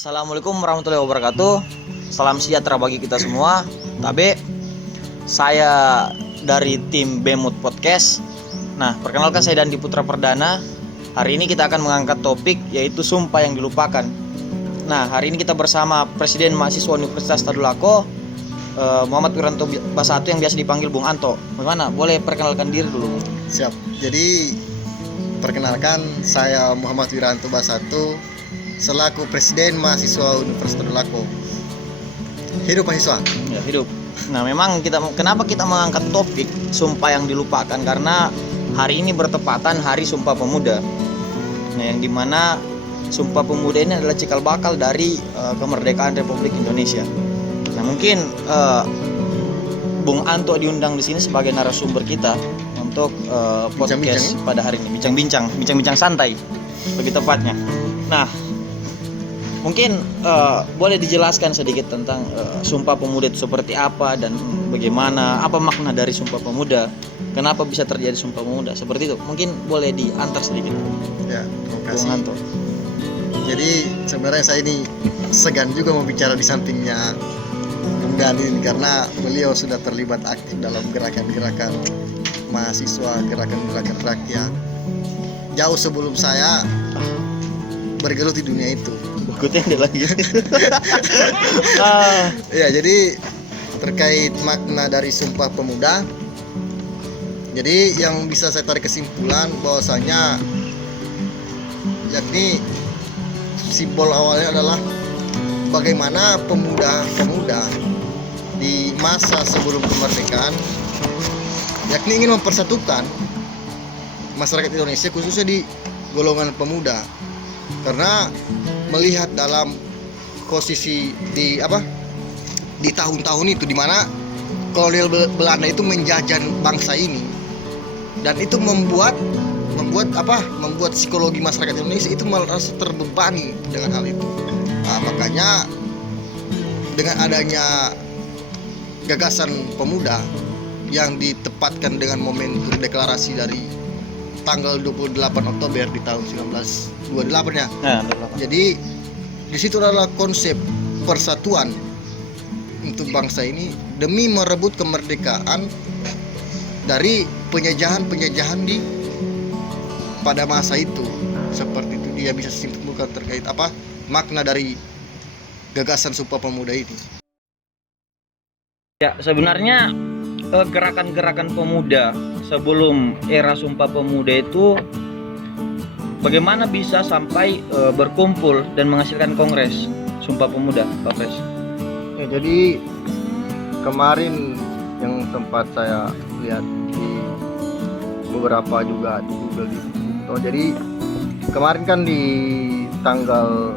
Assalamualaikum warahmatullahi wabarakatuh. Salam sejahtera bagi kita semua. Tabe, saya dari tim Bemut Podcast. Nah, perkenalkan saya Dandi Putra Perdana. Hari ini kita akan mengangkat topik yaitu sumpah yang dilupakan. Nah, hari ini kita bersama Presiden Mahasiswa Universitas Tadulako, Muhammad Wiranto Basatu yang biasa dipanggil Bung Anto. Bagaimana? Boleh perkenalkan diri dulu? Siap. Jadi perkenalkan, saya Muhammad Wiranto Basatu selaku Presiden Mahasiswa Universitas Tadulako. Hidup mahasiswa. Ya, hidup. Nah, memang kenapa kita mengangkat topik sumpah yang dilupakan? Karena hari ini bertepatan Hari Sumpah Pemuda. Nah, yang dimana Sumpah Pemuda ini adalah cikal bakal dari kemerdekaan Republik Indonesia. Nah, mungkin Bung Anto diundang di sini sebagai narasumber kita untuk podcast pada hari ini, bincang-bincang santai, lebih tepatnya. Nah, mungkin boleh dijelaskan sedikit tentang Sumpah Pemuda itu seperti apa dan bagaimana, apa makna dari Sumpah Pemuda, kenapa bisa terjadi Sumpah Pemuda, seperti itu. Mungkin boleh diantar sedikit. Ya, terima kasih. Bung Anto. Jadi sebenarnya saya ini segan juga mau bicara di sampingnya Bung Dani karena beliau sudah terlibat aktif dalam gerakan-gerakan mahasiswa, gerakan-gerakan rakyat jauh sebelum saya bergelut di dunia itu. Berikutnya ada lagi. Ya, jadi terkait makna dari Sumpah Pemuda, jadi yang bisa saya tarik kesimpulan bahwasanya yakni simbol awalnya adalah bagaimana pemuda-pemuda di masa sebelum kemerdekaan yakni ingin mempersatukan masyarakat Indonesia khususnya di golongan pemuda, karena melihat dalam posisi di tahun-tahun itu di mana kolonial Belanda itu menjajah bangsa ini, dan itu membuat psikologi masyarakat Indonesia itu merasa terbebani dengan hal itu. Nah, makanya dengan adanya gagasan pemuda yang ditepatkan dengan momentum deklarasi dari tanggal 28 Oktober di tahun 1928 ya. Jadi di situ adalah konsep persatuan untuk bangsa ini demi merebut kemerdekaan dari penjajahan di pada masa itu. Seperti itu dia bisa simpulkan terkait makna dari gagasan Sumpah Pemuda ini. Ya, sebenarnya gerakan-gerakan pemuda sebelum era Sumpah Pemuda itu bagaimana bisa sampai berkumpul dan menghasilkan kongres Sumpah Pemuda, Pak Pres? Ya, jadi kemarin yang sempat saya lihat di beberapa juga di Google di Google. Jadi kemarin kan di tanggal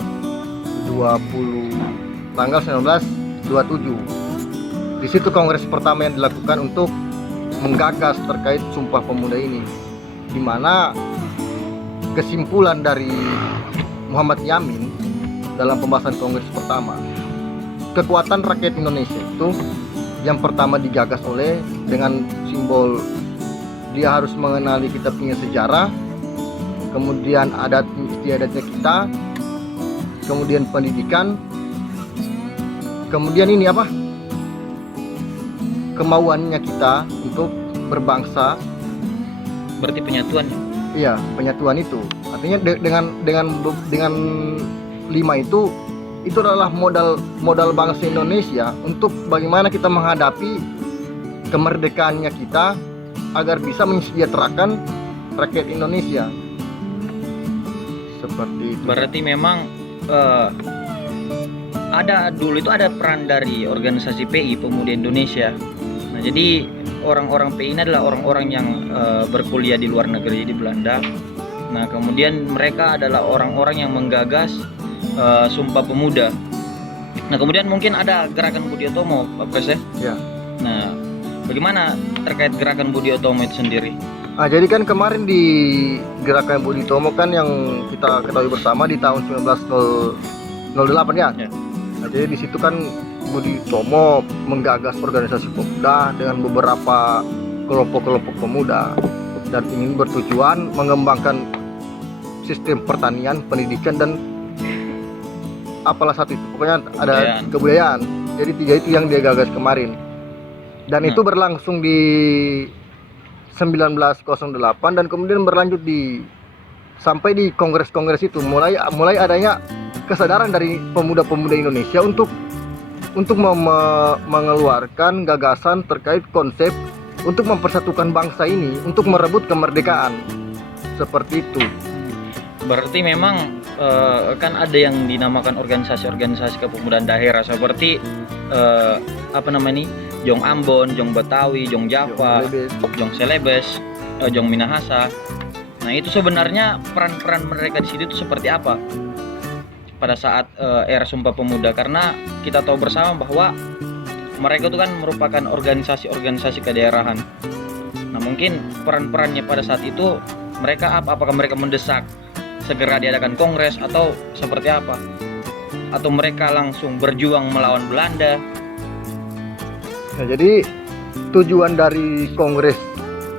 1927 di situ kongres pertama yang dilakukan untuk menggagas terkait Sumpah Pemuda ini, di mana kesimpulan dari Muhammad Yamin dalam pembahasan kongres pertama, kekuatan rakyat Indonesia itu yang pertama digagas oleh dengan simbol dia harus mengenali kita punya sejarah, kemudian adat istiadatnya kita, kemudian pendidikan, kemudian ini kemauannya kita untuk berbangsa. Berarti penyatuan. Iya, penyatuan itu. Artinya dengan 5 itu adalah modal bangsa Indonesia untuk bagaimana kita menghadapi kemerdekaannya kita agar bisa mensejahterakan rakyat Indonesia. Seperti itu. Berarti memang dulu itu ada peran dari organisasi PI Pemuda Indonesia. Nah, jadi orang-orang PI ini adalah orang-orang yang berkuliah di luar negeri di Belanda. Nah, kemudian mereka adalah orang-orang yang menggagas Sumpah Pemuda. Nah, kemudian mungkin ada gerakan Budi Utomo, Pak Pres ya? Ya. Nah, bagaimana terkait gerakan Budi Utomo itu sendiri? Jadi kan kemarin di gerakan Budi Utomo kan yang kita ketahui bersama di tahun 1908 ya. Nah, jadi di situ kan Budi Utomo menggagas organisasi pemuda dengan beberapa kelompok-kelompok pemuda dan ingin bertujuan mengembangkan sistem pertanian, pendidikan dan apalah satu itu, pokoknya ada Kebudayaan. kebudayaan. Jadi 3 itu yang dia gagas kemarin. Dan itu berlangsung di 1908 dan kemudian berlanjut sampai di kongres-kongres itu mulai adanya kesadaran dari pemuda-pemuda Indonesia untuk mengeluarkan gagasan terkait konsep untuk mempersatukan bangsa ini untuk merebut kemerdekaan. Seperti itu. Berarti memang kan ada yang dinamakan organisasi-organisasi kepemudaan daerah seperti apa namanya nih, Jong Ambon, Jong Betawi, Jong Java, Jong Celebes, Jong Minahasa. Nah itu sebenarnya peran-peran mereka di situ itu seperti apa pada saat era Sumpah Pemuda? Karena kita tahu bersama bahwa mereka itu kan merupakan organisasi-organisasi kedaerahan. Nah mungkin peran-perannya pada saat itu mereka apa? Apakah mereka mendesak segera diadakan kongres atau seperti apa? Atau mereka langsung berjuang melawan Belanda? Nah, jadi tujuan dari kongres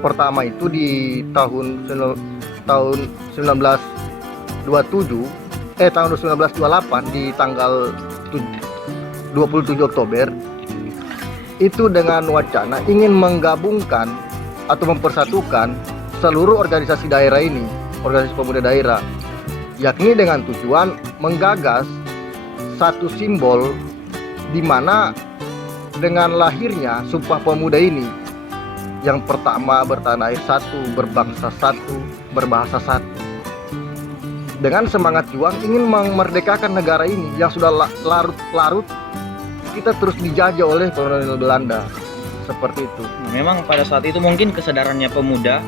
pertama itu di tahun 1928 di tanggal 27 Oktober itu dengan wacana ingin menggabungkan atau mempersatukan seluruh organisasi daerah ini, organisasi pemuda daerah, yakni dengan tujuan menggagas satu simbol di mana dengan lahirnya Sumpah Pemuda ini yang pertama bertanah air satu, berbangsa satu, berbahasa satu. Dengan semangat juang ingin memerdekakan negara ini yang sudah larut-larut kita terus dijajah oleh kolonial Belanda. Seperti itu. Memang pada saat itu mungkin kesadarannya pemuda,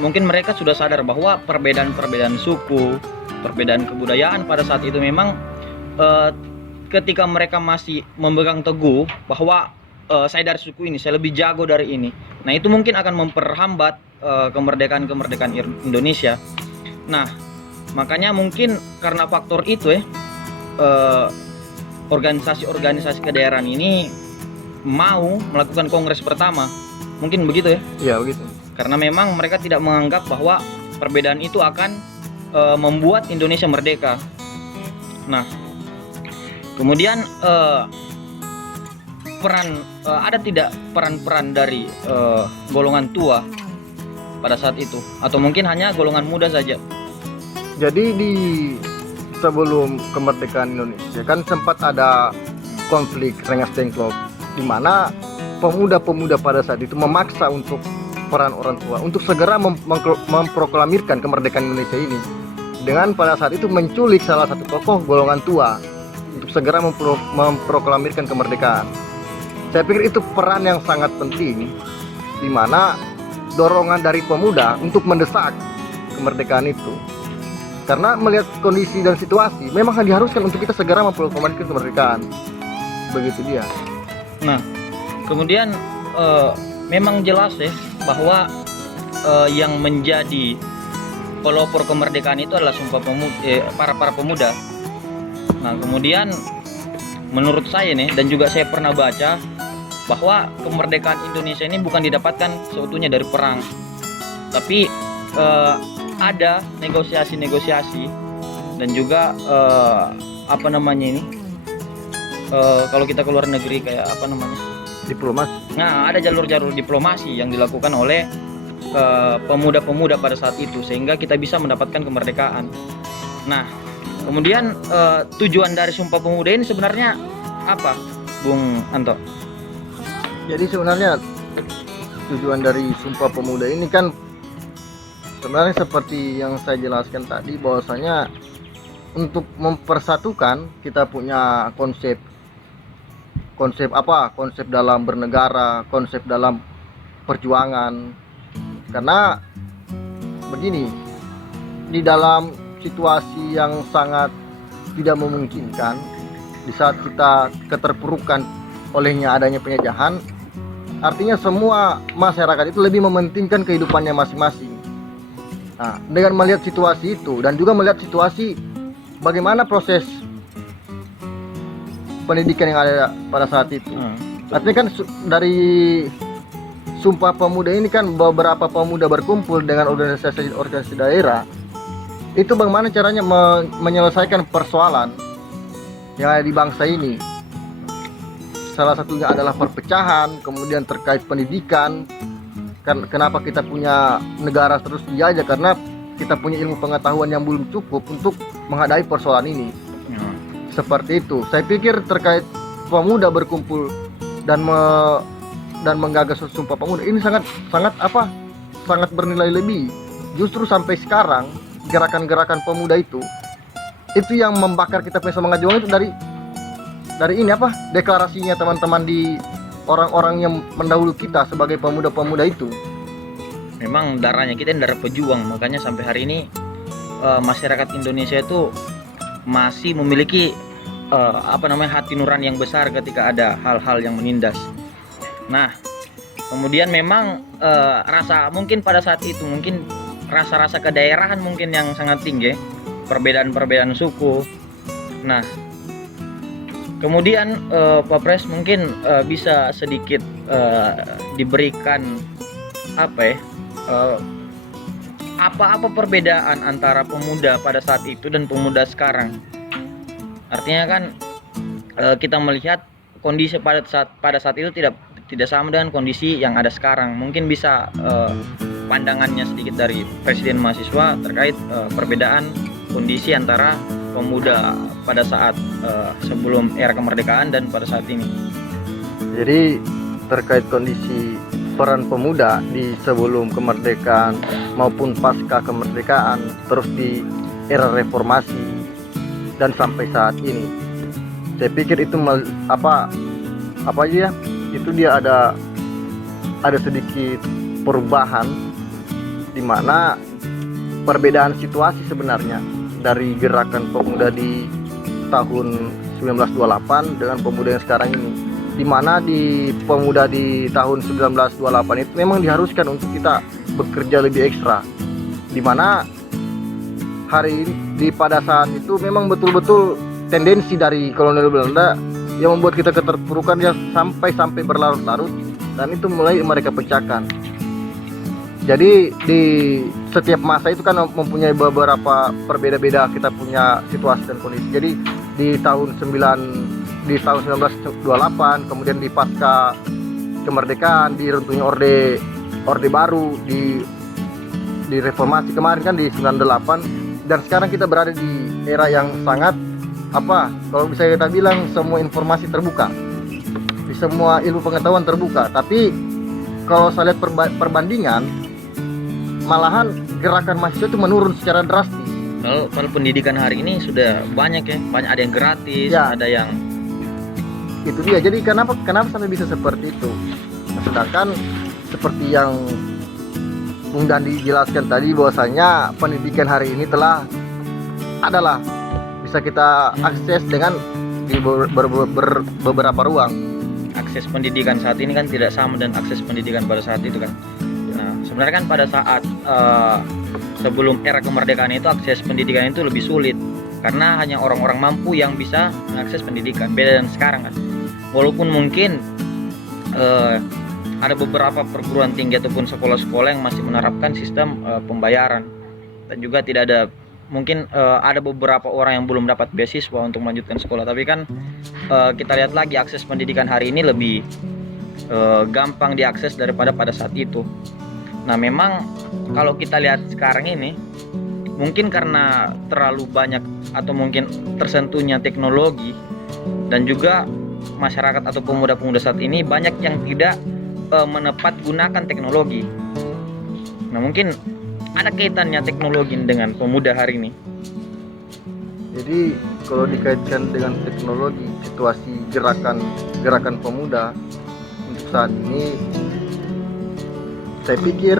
mungkin mereka sudah sadar bahwa perbedaan-perbedaan suku, perbedaan kebudayaan pada saat itu memang ketika mereka masih memegang teguh bahwa saya dari suku ini, saya lebih jago dari ini. Nah itu mungkin akan memperhambat kemerdekaan Indonesia. Nah makanya mungkin karena faktor itu organisasi-organisasi kedaerahan ini mau melakukan kongres pertama, mungkin begitu ya? Iya begitu. Karena memang mereka tidak menganggap bahwa perbedaan itu akan membuat Indonesia merdeka. Nah, kemudian ada tidak peran-peran dari golongan tua pada saat itu, atau mungkin hanya golongan muda saja? Jadi sebelum kemerdekaan Indonesia kan sempat ada konflik Rengas Dengklok di mana pemuda-pemuda pada saat itu memaksa untuk peran orang tua untuk segera memproklamirkan kemerdekaan Indonesia ini dengan pada saat itu menculik salah satu tokoh golongan tua untuk segera memproklamirkan kemerdekaan. Saya pikir itu peran yang sangat penting di mana dorongan dari pemuda untuk mendesak kemerdekaan itu. Karena melihat kondisi dan situasi memang diharuskan untuk kita segera memproklamirkan kemerdekaan. Begitu dia. Nah, kemudian memang jelas ya bahwa yang menjadi pelopor kemerdekaan itu adalah Sumpah Pemuda, para pemuda. Nah, kemudian menurut saya nih, dan juga saya pernah baca bahwa kemerdekaan Indonesia ini bukan didapatkan seutuhnya dari perang, tapi ada negosiasi-negosiasi dan juga apa namanya ini, kalau kita keluar negeri kayak apa namanya, diplomasi. Nah, ada jalur-jalur diplomasi yang dilakukan oleh pemuda-pemuda pada saat itu sehingga kita bisa mendapatkan kemerdekaan. Nah, kemudian tujuan dari Sumpah Pemuda ini sebenarnya apa, Bung Anto? Jadi sebenarnya tujuan dari Sumpah Pemuda ini kan sebenarnya seperti yang saya jelaskan tadi, bahwasanya untuk mempersatukan kita punya konsep dalam bernegara, konsep dalam perjuangan. Karena begini, di dalam situasi yang sangat tidak memungkinkan, di saat kita keterpurukan olehnya adanya penjajahan, artinya semua masyarakat itu lebih mementingkan kehidupannya masing-masing. Nah, dengan melihat situasi itu dan juga melihat situasi bagaimana proses pendidikan yang ada pada saat itu. Artinya kan dari Sumpah Pemuda ini kan beberapa pemuda berkumpul dengan organisasi daerah. Itu bagaimana caranya menyelesaikan persoalan yang ada di bangsa ini. Salah satunya adalah perpecahan, kemudian terkait pendidikan. Kenapa kita punya negara terus dijajah? Karena kita punya ilmu pengetahuan yang belum cukup untuk menghadapi persoalan ini. Seperti itu. Saya pikir terkait pemuda berkumpul dan menggagas Sumpah Pemuda ini sangat bernilai lebih. Justru sampai sekarang gerakan-gerakan pemuda itu yang membakar kita punya semangat juang itu dari ini deklarasinya teman-teman di orang-orang yang mendahulu kita sebagai pemuda-pemuda itu. Memang darahnya kita darah pejuang, makanya sampai hari ini masyarakat Indonesia itu masih memiliki hati nurani yang besar ketika ada hal-hal yang menindas. Nah, kemudian memang mungkin pada saat itu mungkin rasa-rasa kedaerahan mungkin yang sangat tinggi, perbedaan-perbedaan suku. Nah, kemudian Pak Pres mungkin bisa sedikit diberikan apa perbedaan antara pemuda pada saat itu dan pemuda sekarang. Artinya kan kita melihat kondisi pada saat itu tidak sama dengan kondisi yang ada sekarang. Mungkin bisa pandangannya sedikit dari Presiden Mahasiswa terkait perbedaan kondisi antara pemuda pada saat sebelum era kemerdekaan dan pada saat ini. Jadi terkait kondisi peran pemuda di sebelum kemerdekaan maupun pasca kemerdekaan, terus di era reformasi dan sampai saat ini, saya pikir itu itu dia ada sedikit perubahan, di mana perbedaan situasi sebenarnya dari gerakan pemuda di tahun 1928 dengan pemuda yang sekarang ini, di mana di pemuda di tahun 1928 itu memang diharuskan untuk kita bekerja lebih ekstra, di mana hari ini pada saat itu memang betul-betul tendensi dari kolonial Belanda yang membuat kita keterpurukan yang sampai berlarut-larut, dan itu mulai mereka pecahkan. Jadi di setiap masa itu kan mempunyai beberapa berbeda-beda kita punya situasi dan kondisi. Jadi di tahun 1928, kemudian di pasca kemerdekaan, di runtuhnya Orde Baru, di reformasi kemarin kan di 98, dan sekarang kita berada di era yang sangat kalau bisa kita bilang semua informasi terbuka, di semua ilmu pengetahuan terbuka. Tapi kalau saya lihat perbandingan, malahan gerakan mahasiswa itu menurun secara drastis. Kalau pendidikan hari ini sudah banyak ada yang gratis, ada yang itu dia. Jadi kenapa sampai bisa seperti itu? Nah, sedangkan seperti yang Bung Dandi jelaskan tadi, bahwasanya pendidikan hari ini adalah bisa kita akses dengan di beberapa ruang. Akses pendidikan saat ini kan tidak sama dengan akses pendidikan pada saat itu kan. Nah, sebenarnya kan pada saat sebelum era kemerdekaan itu akses pendidikan itu lebih sulit, karena hanya orang-orang mampu yang bisa mengakses pendidikan. Beda dengan sekarang kan. Walaupun mungkin ada beberapa perguruan tinggi ataupun sekolah-sekolah yang masih menerapkan sistem pembayaran, dan juga tidak ada, mungkin ada beberapa orang yang belum dapat beasiswa untuk melanjutkan sekolah. Tapi kan kita lihat lagi akses pendidikan hari ini lebih gampang diakses daripada pada saat itu. Nah, memang kalau kita lihat sekarang ini, mungkin karena terlalu banyak atau mungkin tersentuhnya teknologi, dan juga masyarakat atau pemuda-pemuda saat ini banyak yang tidak menepat gunakan teknologi. Nah, mungkin ada kaitannya teknologi dengan pemuda hari ini. Jadi kalau dikaitkan dengan teknologi, situasi gerakan pemuda untuk saat ini, saya pikir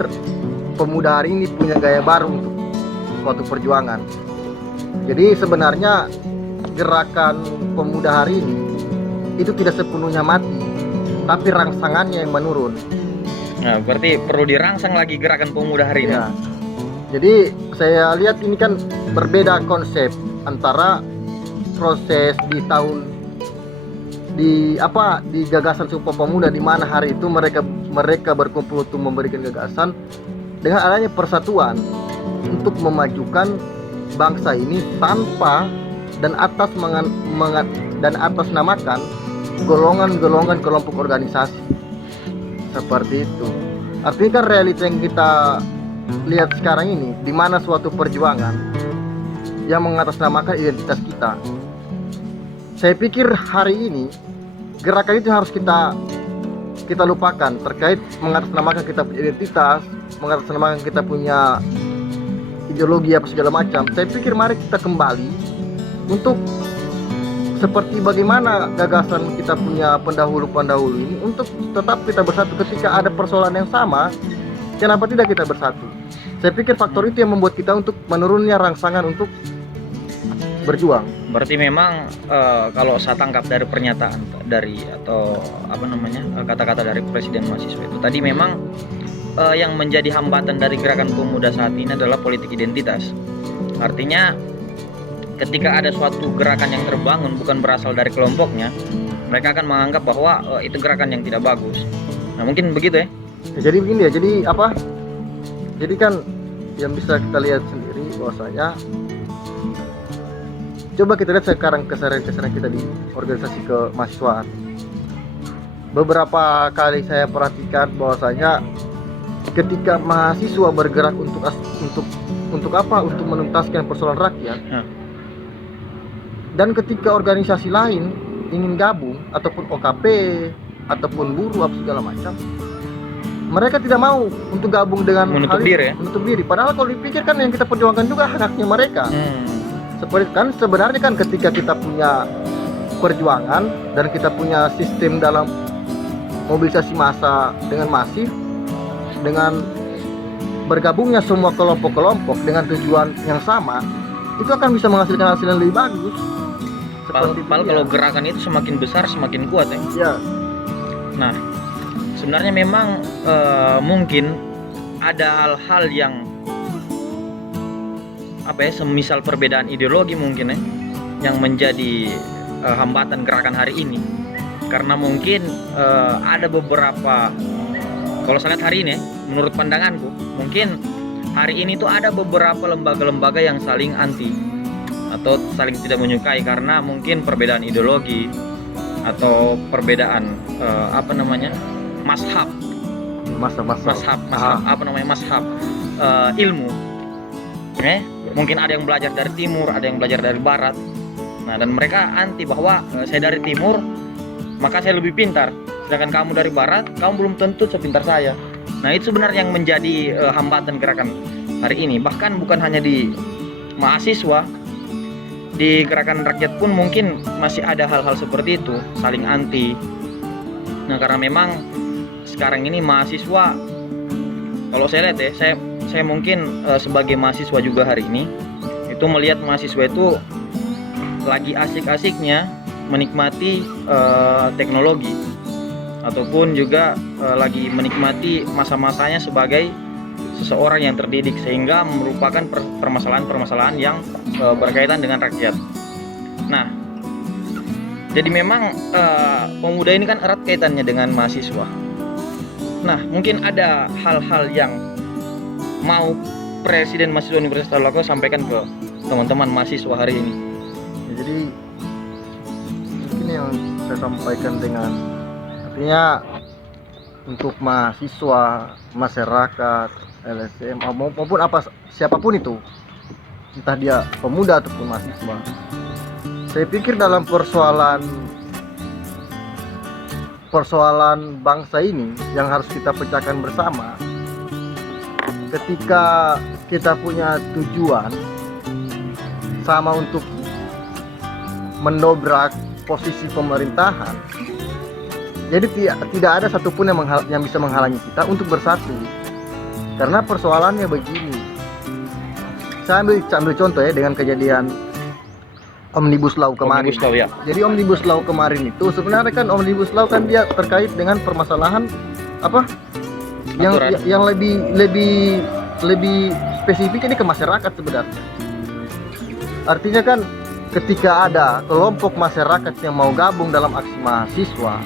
pemuda hari ini punya gaya baru untuk suatu perjuangan. Jadi sebenarnya gerakan pemuda hari ini itu tidak sepenuhnya mati, tapi rangsangannya yang menurun. Nah, berarti perlu dirangsang lagi gerakan pemuda hari ini. Ya. Jadi saya lihat ini kan berbeda konsep antara proses di gagasan Sumpah Pemuda, di mana hari itu mereka berkumpul untuk memberikan gagasan, dengan adanya persatuan untuk memajukan bangsa ini tanpa dan dan atas namakan golongan-golongan kelompok organisasi seperti itu. Artinya kan realita yang kita lihat sekarang ini, di mana suatu perjuangan yang mengatasnamakan identitas kita. Saya pikir hari ini gerakan itu harus kita lupakan terkait mengatasnamakan kita punya identitas, mengatasnamakan kita punya ideologi apa segala macam. Saya pikir mari kita kembali untuk seperti bagaimana gagasan kita punya pendahulu-pendahulu ini, untuk tetap kita bersatu ketika ada persoalan yang sama. Kenapa tidak kita bersatu? Saya pikir faktor itu yang membuat kita untuk menurunnya rangsangan untuk berjuang. Berarti memang kalau saya tangkap dari pernyataan dari atau apa namanya kata-kata dari Presiden mahasiswa itu tadi, memang yang menjadi hambatan dari gerakan pemuda saat ini adalah politik identitas. Artinya ketika ada suatu gerakan yang terbangun bukan berasal dari kelompoknya, mereka akan menganggap bahwa itu gerakan yang tidak bagus. Nah, mungkin begitu ya. Jadi begini ya, jadi apa? Jadi kan yang bisa kita lihat sendiri bahwasanya, coba kita lihat sekarang keseharian kita di organisasi kemahasiswaan. Beberapa kali saya perhatikan bahwasanya ketika mahasiswa bergerak untuk apa? Untuk menuntaskan persoalan rakyat. Dan ketika organisasi lain ingin gabung, ataupun OKP, ataupun buruh apa segala macam, mereka tidak mau untuk gabung dengan menutup diri ya? Menutup diri. Padahal kalau dipikir kan yang kita perjuangkan juga haknya mereka. Seperti kan sebenarnya kan ketika kita punya perjuangan dan kita punya sistem dalam mobilisasi massa dengan masif, dengan bergabungnya semua kelompok-kelompok dengan tujuan yang sama, itu akan bisa menghasilkan hasil yang lebih bagus. Kalau gerakan itu semakin besar semakin kuat ya. Ya. Nah, sebenarnya memang mungkin ada hal-hal yang semisal perbedaan ideologi mungkin ya, yang menjadi hambatan gerakan hari ini. Karena mungkin ada beberapa, kalau saya lihat hari ini menurut pandanganku, mungkin hari ini tuh ada beberapa lembaga-lembaga yang saling anti atau saling tidak menyukai karena mungkin perbedaan ideologi atau perbedaan mazhab ilmu. Mungkin ada yang belajar dari timur, ada yang belajar dari barat. Nah, dan mereka anti bahwa saya dari timur maka saya lebih pintar, sedangkan kamu dari barat kamu belum tentu sepintar saya. Nah, itu sebenarnya yang menjadi hambatan gerakan hari ini. Bahkan bukan hanya di mahasiswa, di gerakan rakyat pun mungkin masih ada hal-hal seperti itu, saling anti. Nah, karena memang sekarang ini mahasiswa, kalau saya lihat ya, saya mungkin sebagai mahasiswa juga hari ini itu melihat mahasiswa itu lagi asik-asiknya menikmati teknologi, ataupun juga lagi menikmati masa-masanya sebagai seseorang yang terdidik, sehingga merupakan permasalahan-permasalahan yang berkaitan dengan rakyat. Nah, jadi memang pemuda ini kan erat kaitannya dengan mahasiswa. Nah, mungkin ada hal-hal yang mau Presiden Mahasiswa Universitas Tadulako sampaikan ke teman-teman mahasiswa hari ini. Ya, jadi mungkin yang saya sampaikan dengan artinya untuk mahasiswa, masyarakat, LSM maupun siapapun itu, entah dia pemuda ataupun mahasiswa, saya pikir dalam persoalan bangsa ini yang harus kita pecahkan bersama, ketika kita punya tujuan sama untuk mendobrak posisi pemerintahan, jadi tidak ada satupun yang bisa menghalangi kita untuk bersatu. Karena persoalannya begini, saya ambil contoh ya dengan kejadian Omnibus Law kemarin. Omnibus Law, ya. Jadi Omnibus Law kemarin itu sebenarnya kan Omnibus Law kan dia terkait dengan permasalahan yang lebih spesifik ini ke masyarakat sebenarnya. Artinya kan ketika ada kelompok masyarakat yang mau gabung dalam aksi mahasiswa,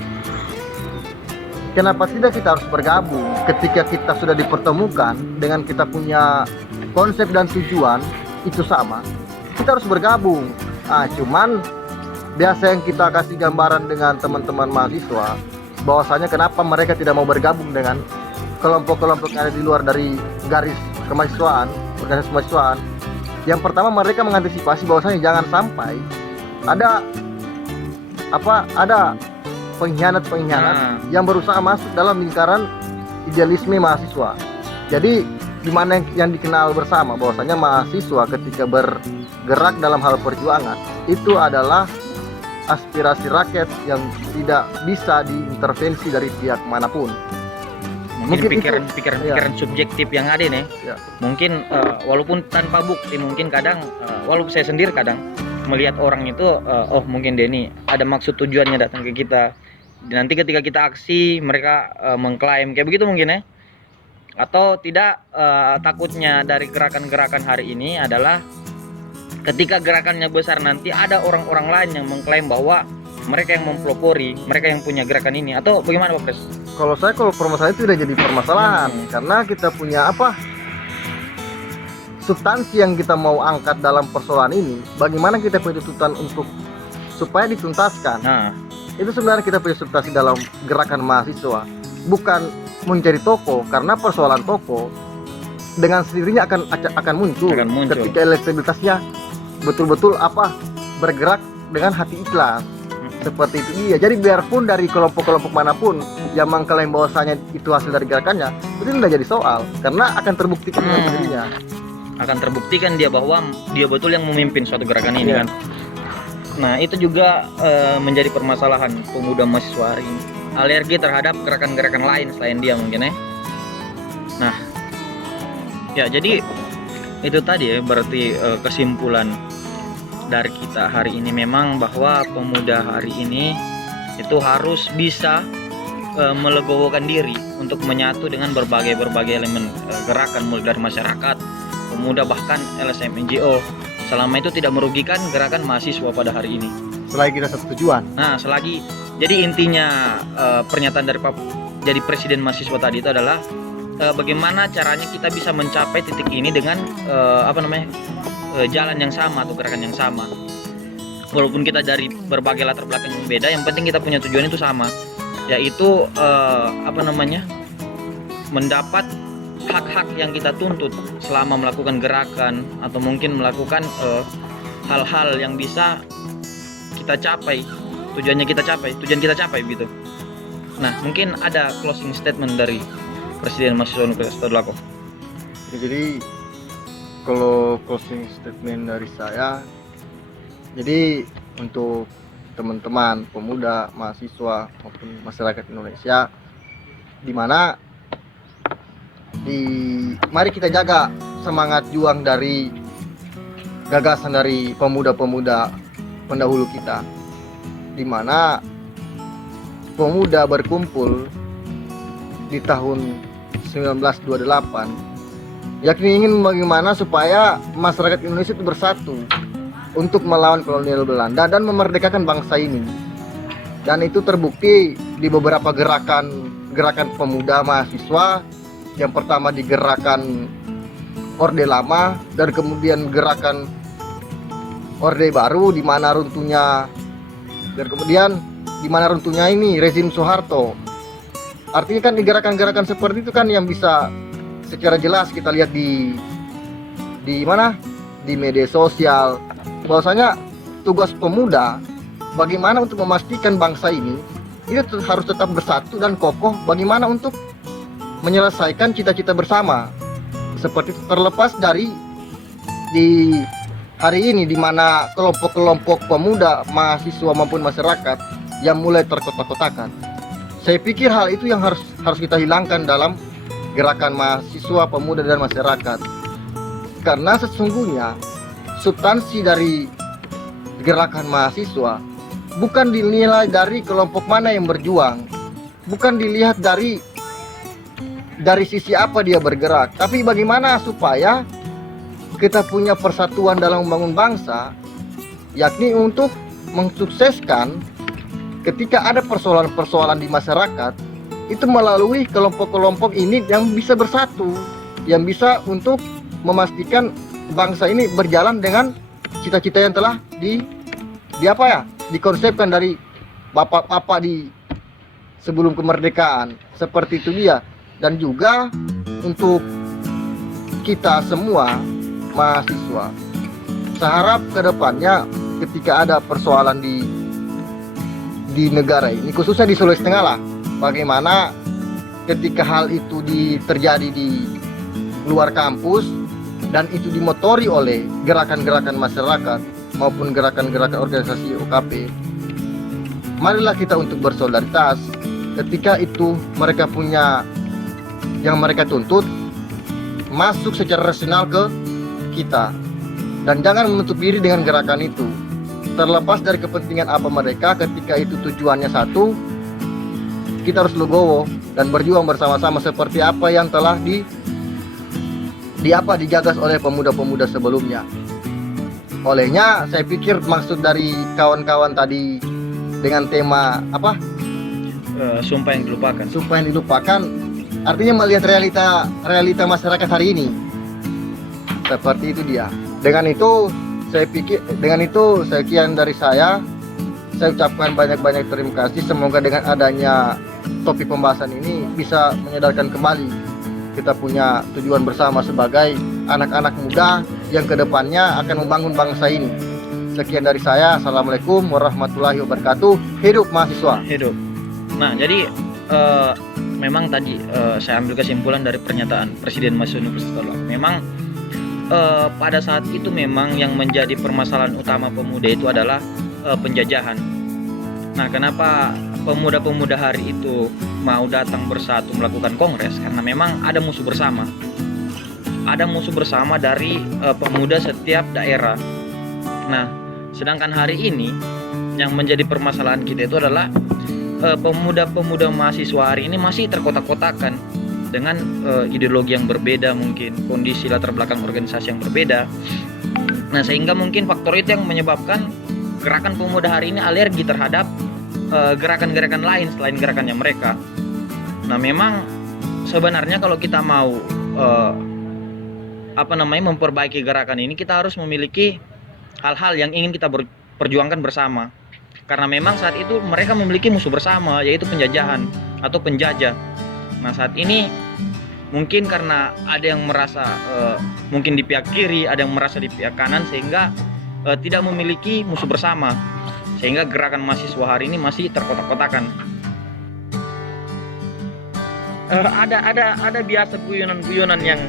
kenapa tidak kita harus bergabung? Ketika kita sudah dipertemukan dengan kita punya konsep dan tujuan itu sama, kita harus bergabung. Cuman biasa yang kita kasih gambaran dengan teman-teman mahasiswa bahwasanya kenapa mereka tidak mau bergabung dengan kelompok-kelompok yang ada di luar dari garis kemahasiswaan, organisasi kemahasiswaan. Yang pertama, mereka mengantisipasi bahwasanya jangan sampai ada pengkhianat-pengkhianat yang berusaha masuk dalam lingkaran idealisme mahasiswa. Jadi di mana yang dikenal bersama bahwasanya mahasiswa ketika bergerak dalam hal perjuangan itu adalah aspirasi rakyat yang tidak bisa diintervensi dari pihak manapun. Mungkin pikiran subjektif yang ada nih. Ya. Mungkin walaupun tanpa bukti, mungkin kadang walaupun saya sendiri kadang melihat orang itu mungkin dia ini ada maksud tujuannya datang ke kita. Nanti ketika kita aksi mereka mengklaim kayak begitu mungkin ya. Atau tidak, takutnya dari gerakan-gerakan hari ini adalah ketika gerakannya besar nanti ada orang-orang lain yang mengklaim bahwa mereka yang mempelopori, mereka yang punya gerakan ini, atau bagaimana Pak Pres? Kalau permasalahan itu tidak jadi permasalahan karena kita punya substansi yang kita mau angkat dalam persoalan ini. Bagaimana kita punya tuntutan untuk supaya dituntaskan. Nah, itu sebenarnya kita punya substansi dalam gerakan mahasiswa, bukan mencari toko, karena persoalan toko dengan sendirinya akan muncul ketika elektabilitasnya betul-betul bergerak dengan hati ikhlas. Seperti itu dia. Jadi biarpun dari kelompok-kelompok manapun yang mengklaim bahwasanya itu hasil dari gerakannya, itu tidak jadi soal karena akan terbuktikan dengan sendirinya. Akan terbuktikan dia bahwa dia betul yang memimpin suatu gerakan ini kan. Nah, itu juga menjadi permasalahan pemuda mahasiswa hari ini. Alergi terhadap gerakan-gerakan lain selain dia mungkin ya. Nah, ya jadi itu tadi ya berarti kesimpulan dari kita hari ini memang bahwa pemuda hari ini itu harus bisa melegowokan diri untuk menyatu dengan berbagai elemen gerakan mulai dari masyarakat, pemuda bahkan LSM NGO selama itu tidak merugikan gerakan mahasiswa pada hari ini. Selagi kita satu tujuan. Nah, jadi intinya pernyataan dari jadi presiden mahasiswa tadi itu adalah bagaimana caranya kita bisa mencapai titik ini dengan jalan yang sama atau gerakan yang sama. Walaupun kita dari berbagai latar belakang yang beda, yang penting kita punya tujuan itu sama, yaitu mendapat hak-hak yang kita tuntut selama melakukan gerakan atau mungkin melakukan hal-hal yang bisa kita capai, tujuan kita capai gitu. Nah, mungkin ada closing statement dari Presiden Mahasiswa Universitas Tadulako. Jadi kalau closing statement dari saya, jadi untuk teman-teman pemuda, mahasiswa maupun masyarakat Indonesia, mari kita jaga semangat juang dari gagasan dari pemuda-pemuda pendahulu kita, di mana pemuda berkumpul di tahun 1928 yakni ingin bagaimana supaya masyarakat Indonesia itu bersatu untuk melawan kolonial Belanda dan memerdekakan bangsa ini. Dan itu terbukti di beberapa gerakan pemuda mahasiswa. Yang pertama di gerakan Orde Lama dan kemudian gerakan Orde Baru di mana runtuhnya ini rezim Soeharto. Artinya kan di gerakan-gerakan seperti itu kan yang bisa secara jelas kita lihat di media sosial bahwasanya tugas pemuda bagaimana untuk memastikan bangsa ini harus tetap bersatu dan kokoh, bagaimana untuk menyelesaikan cita-cita bersama. Seperti itu, terlepas dari di hari ini di mana kelompok-kelompok pemuda, mahasiswa maupun masyarakat yang mulai terkotak-kotakan. Saya pikir hal itu yang harus kita hilangkan dalam gerakan mahasiswa, pemuda dan masyarakat. Karena sesungguhnya substansi dari gerakan mahasiswa bukan dinilai dari kelompok mana yang berjuang, bukan dilihat dari sisi apa dia bergerak, tapi bagaimana supaya kita punya persatuan dalam membangun bangsa, yakni untuk mensukseskan ketika ada persoalan-persoalan di masyarakat itu melalui kelompok-kelompok ini yang bisa bersatu, yang bisa untuk memastikan bangsa ini berjalan dengan cita-cita yang telah dikonsepkan dari bapak-bapak di sebelum kemerdekaan. Seperti itu dia. Dan juga untuk kita semua mahasiswa, saya harap ke depannya ketika ada persoalan di negara ini, khususnya di Sulawesi Tengah lah, bagaimana ketika hal itu terjadi di luar kampus dan itu dimotori oleh gerakan-gerakan masyarakat maupun gerakan-gerakan organisasi UKP, marilah kita untuk bersolidaritas. Ketika itu mereka punya yang mereka tuntut, masuk secara rasional ke kita, dan jangan menutup diri dengan gerakan itu. Terlepas dari kepentingan apa mereka, ketika itu tujuannya satu, kita harus legowo dan berjuang bersama-sama seperti apa yang telah digagas oleh pemuda-pemuda sebelumnya. Olehnya saya pikir maksud dari kawan-kawan tadi dengan tema apa? Sumpah yang dilupakan. Sumpah yang dilupakan artinya melihat realita masyarakat hari ini. Seperti itu dia. Dengan itu sekian dari saya. Saya ucapkan banyak-banyak terima kasih. Semoga dengan adanya topik pembahasan ini bisa menyadarkan kembali kita punya tujuan bersama sebagai anak-anak muda yang kedepannya akan membangun bangsa ini. Sekian dari saya. Assalamualaikum warahmatullahi wabarakatuh. Hidup mahasiswa. Hidup. Nah, jadi memang tadi saya ambil kesimpulan dari pernyataan Presiden Mahasiswa Universitas Tolak. Memang pada saat itu memang yang menjadi permasalahan utama pemuda itu adalah penjajahan. Nah, kenapa pemuda-pemuda hari itu mau datang bersatu melakukan kongres? Karena memang ada musuh bersama. Ada musuh bersama dari pemuda setiap daerah. Nah, sedangkan hari ini yang menjadi permasalahan kita itu adalah pemuda-pemuda mahasiswa hari ini masih terkotak-kotakan dengan ideologi yang berbeda, mungkin kondisi latar belakang organisasi yang berbeda. Nah, sehingga mungkin faktor itu yang menyebabkan gerakan pemuda hari ini alergi terhadap gerakan-gerakan lain selain gerakannya mereka. Nah, memang sebenarnya kalau kita mau memperbaiki gerakan ini, kita harus memiliki hal-hal yang ingin kita perjuangkan bersama. Karena memang saat itu mereka memiliki musuh bersama, yaitu penjajahan atau penjajah. Nah, saat ini mungkin karena ada yang merasa mungkin di pihak kiri, ada yang merasa di pihak kanan, sehingga tidak memiliki musuh bersama, sehingga gerakan mahasiswa hari ini masih terkotak-kotakan. Ada biasa guyonan-guyonan yang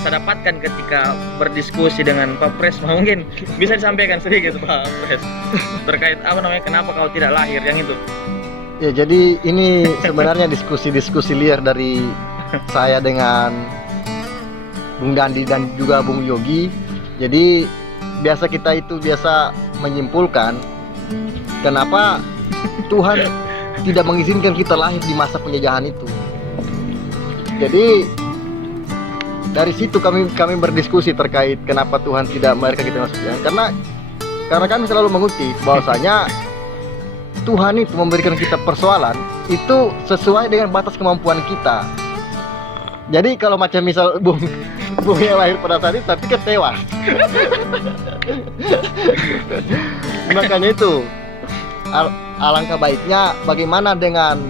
saya dapatkan ketika berdiskusi dengan Pak Pres. Mungkin bisa disampaikan sedikit Pak Pres terkait kenapa kau tidak lahir yang itu. Ya, jadi ini sebenarnya diskusi liar dari saya dengan Bung Dandi dan juga Bung Yogi. Jadi kita biasa menyimpulkan kenapa Tuhan tidak mengizinkan kita lahir di masa penjajahan itu. Jadi dari situ kami berdiskusi terkait kenapa Tuhan tidak melahirkan kita masuk penjara. Karena kami selalu mengutip bahwasanya Tuhan itu memberikan kita persoalan itu sesuai dengan batas kemampuan kita. Jadi kalau macam misal Bung yang lahir pada saat itu tapi tewas. Makanya itu alangkah baiknya bagaimana dengan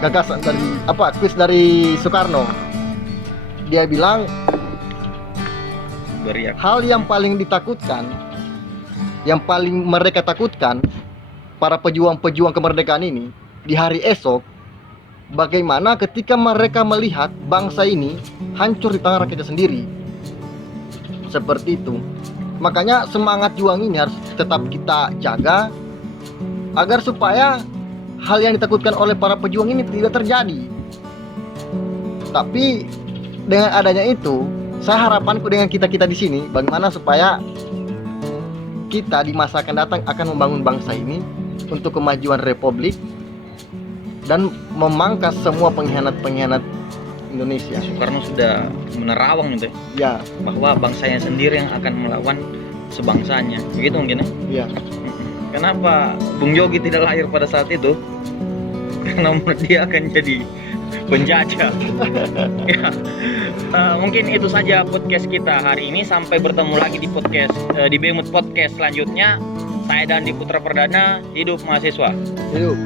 gagasan dari kuis dari Soekarno. Dia bilang hal yang paling ditakutkan, yang paling mereka takutkan para pejuang-pejuang kemerdekaan ini di hari esok, bagaimana ketika mereka melihat bangsa ini hancur di tangan rakyatnya sendiri. Seperti itu. Makanya semangat juang ini harus tetap kita jaga agar supaya hal yang ditakutkan oleh para pejuang ini tidak terjadi. Tapi dengan adanya itu, saya harapanku dengan kita di sini, bagaimana supaya kita di masa akan datang akan membangun bangsa ini untuk kemajuan republik dan memangkas semua pengkhianat-pengkhianat Indonesia. Soekarno sudah menerawang itu ya, bahwa bangsanya sendiri yang akan melawan sebangsanya. Begitu mungkin ya? Ya. Kenapa Bung Yogi tidak lahir pada saat itu? Karena menurut dia akan jadi penjajah. Ya, mungkin itu saja podcast kita hari ini. Sampai bertemu lagi di podcast di Bemut Podcast selanjutnya. Saya Dandi Putra Perdana, hidup mahasiswa. Hidup.